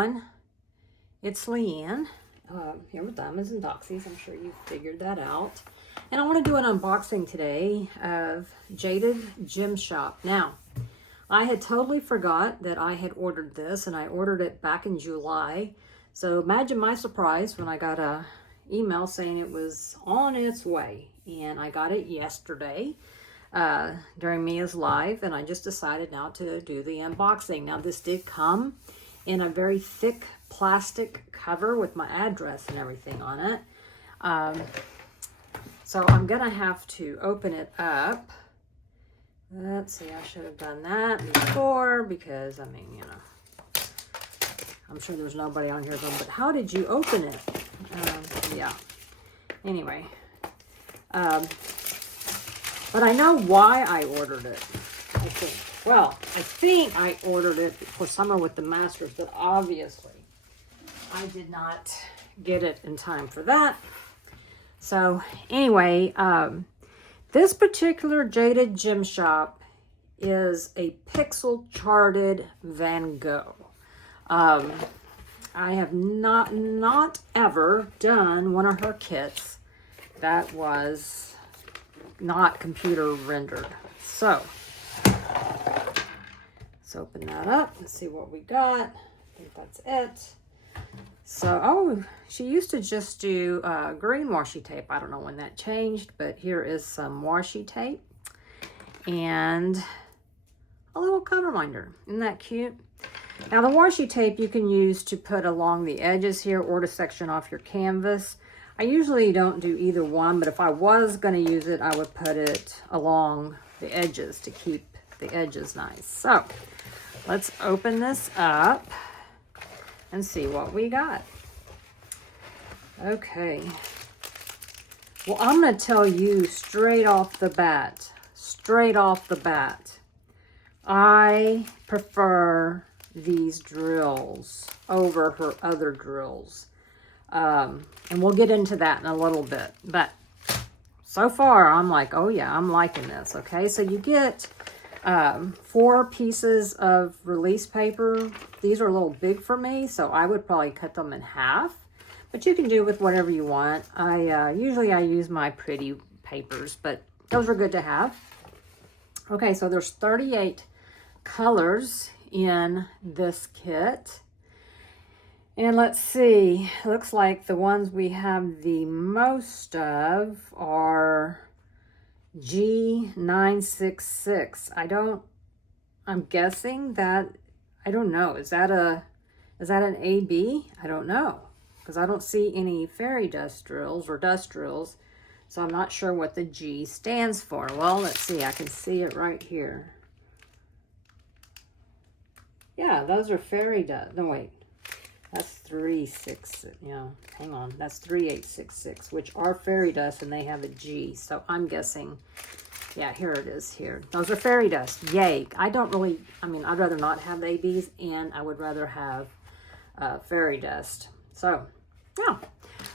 everyone. It's Leanne here with Diamonds and Doxies. I'm sure you've figured that out. And I want to do an unboxing today of Jaded Gem Shop. Now, I had totally forgot that I had ordered this, and I ordered it back in July. So imagine my surprise when I got a email saying it was on its way. And I got it yesterday during Mia's live, and I just decided now to do the unboxing. Now, this did come in a very thick plastic cover with my address and everything on it. So I'm gonna have to open it up. Let's see, I should have done that before because, I mean, you know, I'm sure there's nobody on here going, but how did you open it? Yeah. Anyway. But I know why I ordered it, I think. Well, I think I ordered it for Summer with the Masters, but obviously I did not get it in time for that. So anyway, this particular Jaded Gem Shop is a pixel charted Van Gogh. I have not ever done one of her kits that was not computer rendered. So let's open that up and see what we got. I think that's it. So, oh, she used to just do green washi tape. I don't know when that changed, but here is some washi tape and a little cover binder. Isn't that cute? Now, the washi tape you can use to put along the edges here or to section off your canvas. I usually don't do either one, but if I was going to use it, I would put it along the edges to keep the edges nice. So, let's open this up and see what we got. Okay. Well, I'm going to tell you straight off the bat, I prefer these drills over her other drills. And we'll get into that in a little bit. But so far, I'm like, oh yeah, I'm liking this. Okay, so you get 4 pieces of release paper. These are a little big for me, so I would probably cut them in half. But you can do with whatever you want. Usually I use my pretty papers, but those are good to have. Okay, so there's 38 colors in this kit. And let's see, looks like the ones we have the most of are G966. I'm guessing that, I don't know, is that an AB? I don't know, because I don't see any fairy dust drills or dust drills, so I'm not sure what the G stands for. Well, let's see, I can see it right here. Yeah, those are fairy dust. No, wait. That's 366, yeah, hang on. That's 3866, which are fairy dust, and they have a G. So I'm guessing, yeah, here it is here. Those are fairy dust, yay. I'd rather not have ABs, and I would rather have fairy dust. So, yeah.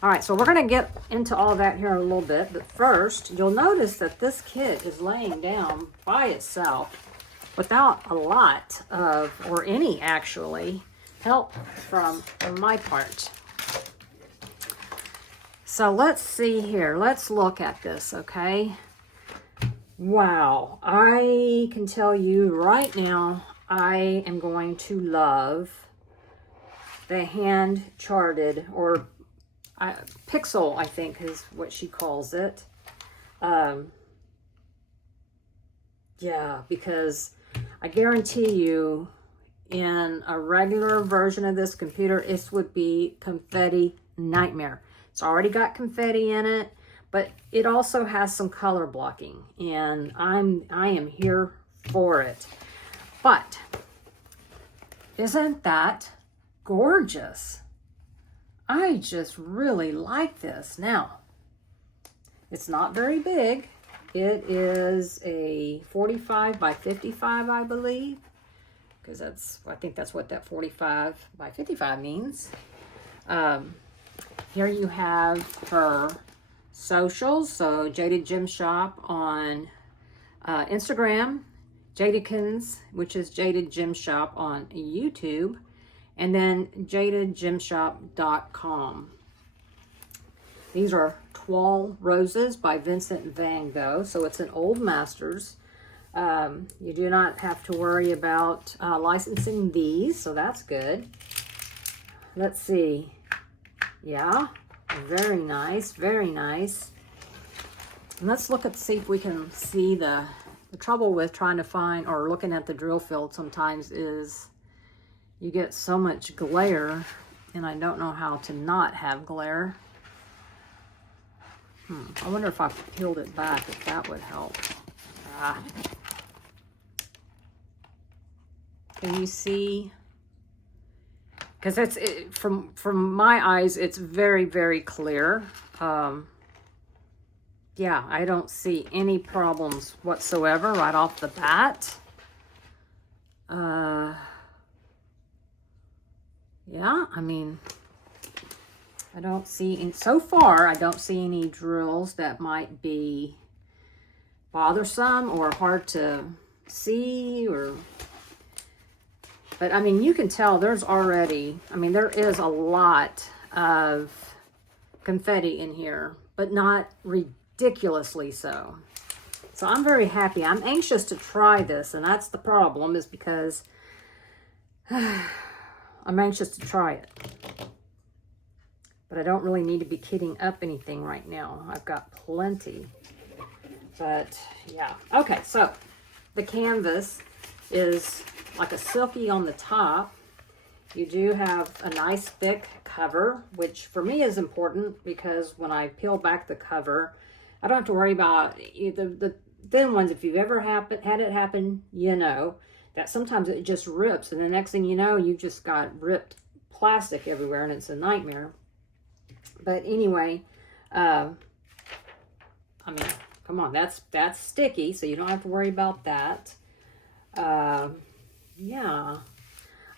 All right, so we're going to get into all of that here in a little bit. But first, you'll notice that this kit is laying down by itself without a lot of, or any actually, help from my part. So let's see here. Let's look at this, okay? Wow. I can tell you right now, I am going to love the hand charted, or pixel, I think is what she calls it. Yeah, because I guarantee you, in a regular version of this computer, it would be confetti nightmare. It's already got confetti in it, but it also has some color blocking, and I am here for it. But isn't that gorgeous? I just really like this. Now, it's not very big. It is a 45 by 55, I believe. Because I think that's what that 45 by 55 means. Here you have her socials. So Jaded Gem Shop on Instagram, Jadedkins, which is Jaded Gem Shop on YouTube, and then jadedgemshop.com. These are Toile Roses by Vincent van Gogh. So it's an old masters. You do not have to worry about licensing these, so that's good. Let's see. Yeah, very nice, very nice. And let's look at, see if we can see the trouble with trying to find or looking at the drill field sometimes is you get so much glare, and I don't know how to not have glare. I wonder if I peeled it back, if that would help. Can you see? Because it's from my eyes, it's very, very clear. Yeah, I don't see any problems whatsoever right off the bat. Yeah, I mean, I don't see, and so far, I don't see any drills that might be bothersome or hard to see, or, but I mean, you can tell there's already, I mean, there is a lot of confetti in here, but not ridiculously so. So I'm very happy. I'm anxious to try this, and that's the problem, is because I'm anxious to try it. But I don't really need to be kitting up anything right now. I've got plenty. But yeah. Okay, so the canvas is like a silky on the top. You do have a nice thick cover, which for me is important because when I peel back the cover, I don't have to worry about the thin ones. If you've ever had it happen, you know that sometimes it just rips, and the next thing you know, you've just got ripped plastic everywhere, and it's a nightmare. But anyway, I mean, come on, that's sticky, so you don't have to worry about that. Yeah,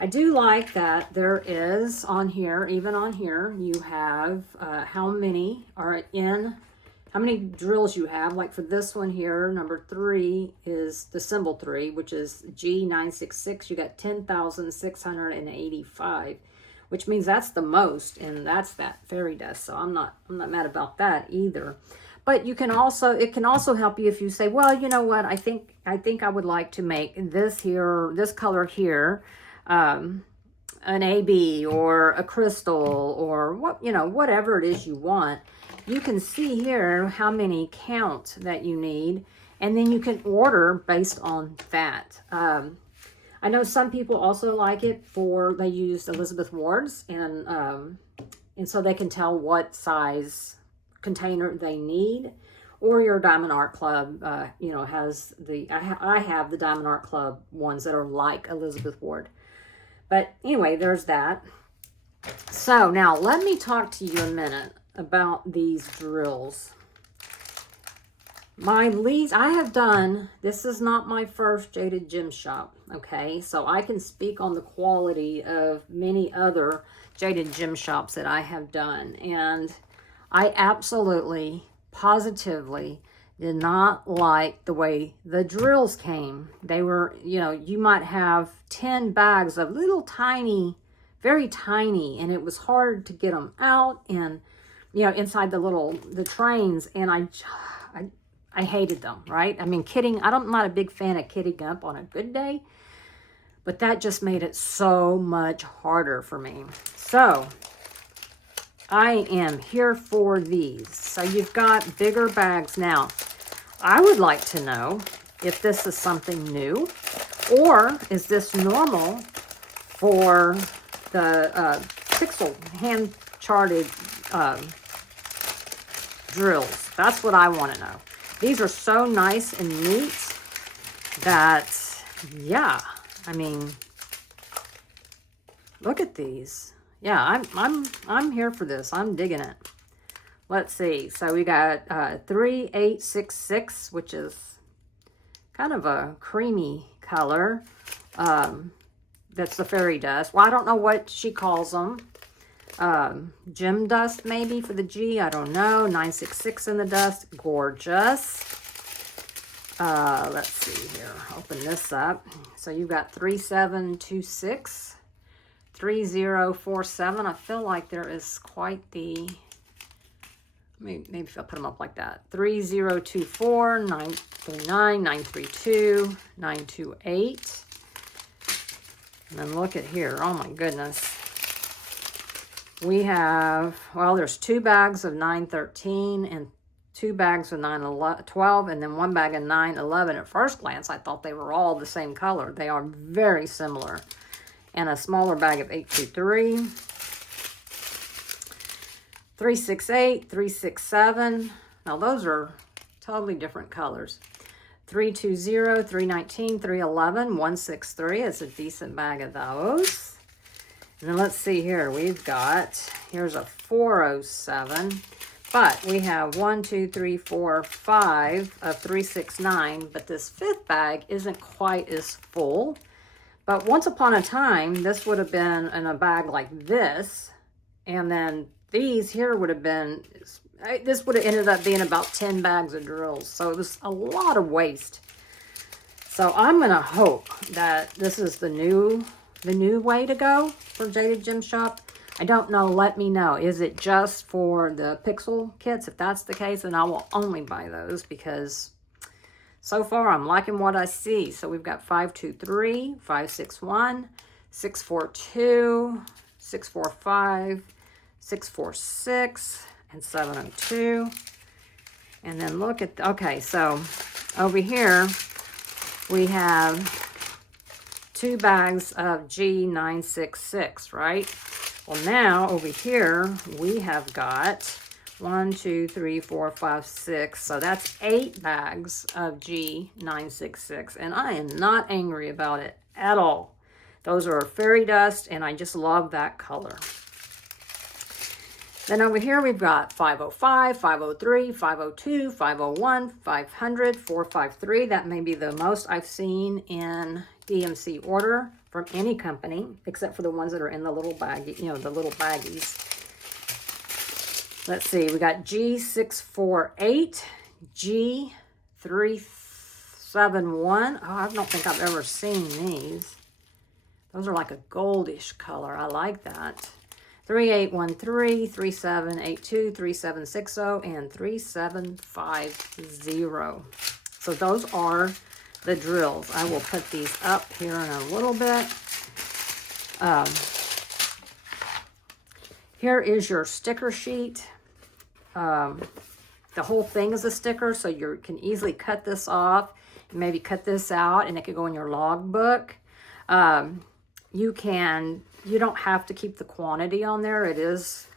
I do like that there is on here, even on here, you have how many are in, how many drills you have. Like for this one here, number 3 is the symbol 3, which is G966. You got 10,685. Which means that's the most, and that's that fairy dust. So I'm not mad about that either. But you can also, it can also help you if you say, well, you know what, I think I would like to make this here, this color here, an AB or a crystal or what, you know, whatever it is you want. You can see here how many count that you need, and then you can order based on that. I know some people also like it for, they use Elizabeth Ward's, and so they can tell what size container they need. Or your Diamond Art Club, you know, has the, I have the Diamond Art Club ones that are like Elizabeth Ward. But anyway, there's that. So now let me talk to you a minute about these drills. My leads, I have done, this is not my first Jaded Gem Shop, okay? So I can speak on the quality of many other Jaded Gem Shops that I have done. And I absolutely, positively did not like the way the drills came. They were, you know, you might have 10 bags of little tiny, very tiny, and it was hard to get them out and, you know, inside the trains, and I hated them, right? I mean, I'm not a big fan of kitting up on a good day, but that just made it so much harder for me. So I am here for these. So you've got bigger bags now. I would like to know if this is something new, or is this normal for the pixel hand charted drills? That's what I want to know. These are so nice and neat that, yeah, I mean, look at these. Yeah, I'm here for this. I'm digging it. Let's see. So we got 3866, which is kind of a creamy color. That's the fairy dust. Well, I don't know what she calls them. Gem dust maybe for the G, I don't know. 966 in the dust, gorgeous. Let's see here, open this up. So you've got 3726, 3047. I feel like there is quite the, maybe if I put them up like that. 3024, 939, 932, 928. And then look at here. Oh my goodness. We have, well, there's 2 bags of 913 and 2 bags of 912, and then 1 bag of 911. At first glance, I thought they were all the same color. They are very similar. And a smaller bag of 823, 368, 367. Now those are totally different colors. 320, 319, 311, 163. It's a decent bag of those. And then let's see here. We've got, here's a 407. But we have 1, 2, 3, 4, 5 of 369. But this 5th bag isn't quite as full. But once upon a time, this would have been in a bag like this. And then these here would have been, this would have ended up being about 10 bags of drills. So it was a lot of waste. So I'm going to hope that this is the new way to go for Jaded Gem Shop. I don't know. Let me know. Is it just for the pixel kits? If that's the case, then I will only buy those, because so far I'm liking what I see. So we've got 523, 561, 642, 645, 646, and 702. And then look at, okay, so over here we have 2 bags of G966, right? Well, now over here we have got 1, 2, 3, 4, 5, 6. So that's 8 bags of G966, and I am not angry about it at all. Those are fairy dust, and I just love that color. Then over here we've got 505, 503, 502, 501, 500, 453. That may be the most I've seen in DMC order from any company, except for the ones that are in the little baggie, you know, the little baggies. Let's see, we got G648, G371. Oh, I don't think I've ever seen these. Those are like a goldish color. I like that. 3813, 3782, 3760, and 3750. So those are the drills. I will put these up here in a little bit. Here is your sticker sheet. The whole thing is a sticker, so you can easily cut this off, maybe cut this out, and it could go in your logbook. You don't have to keep the quantity on there. It is,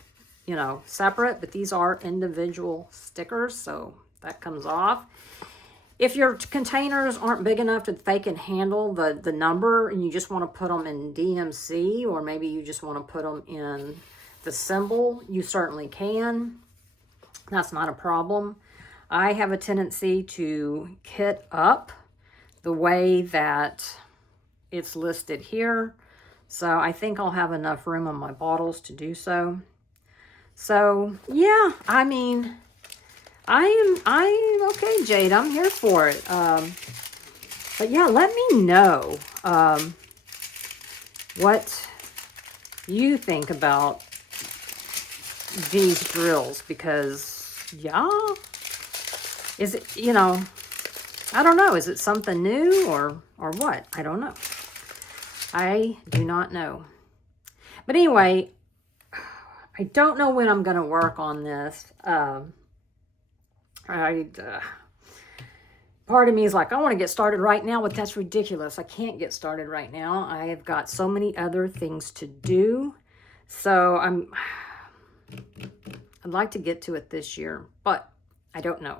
you know, separate, but these are individual stickers, so that comes off. If your containers aren't big enough that they can handle the number, and you just want to put them in DMC, or maybe you just want to put them in the symbol, you certainly can. That's not a problem. I have a tendency to kit up the way that it's listed here. So I think I'll have enough room on my bottles to do so. So yeah, I mean, I'm okay, Jade. I'm here for it. But yeah, let me know what you think about these drills, because yeah, is it, you know, I don't know, is it something new or what? I don't know. I do not know. But anyway, I don't know when I'm going to work on this. Part of me is like, I want to get started right now, but that's ridiculous. I can't get started right now. I have got so many other things to do. So I'd like to get to it this year, but I don't know.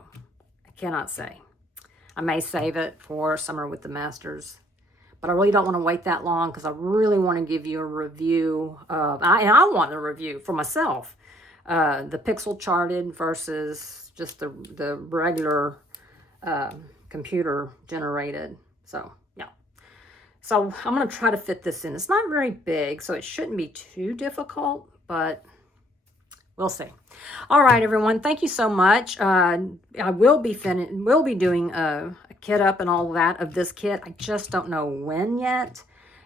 I cannot say. I may save it for Summer with the Masters, but I really don't want to wait that long, because I really want to give you a review of, and I want a review for myself, the pixel charted versus just the regular computer generated. So yeah, so I'm going to try to fit this in. It's not very big, so it shouldn't be too difficult, but we'll see. All right, everyone. Thank you so much. I will be doing a kit up and all that of this kit. I just don't know when yet.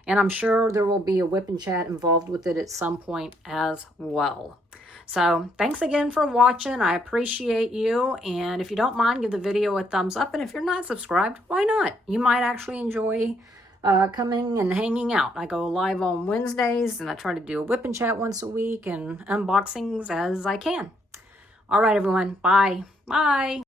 And I'm sure there will be a whip and chat involved with it at some point as well. So thanks again for watching. I appreciate you. And if you don't mind, give the video a thumbs up. And if you're not subscribed, why not? You might actually enjoy coming and hanging out. I go live on Wednesdays, and I try to do a whip and chat once a week and unboxings as I can. All right, everyone. Bye. Bye.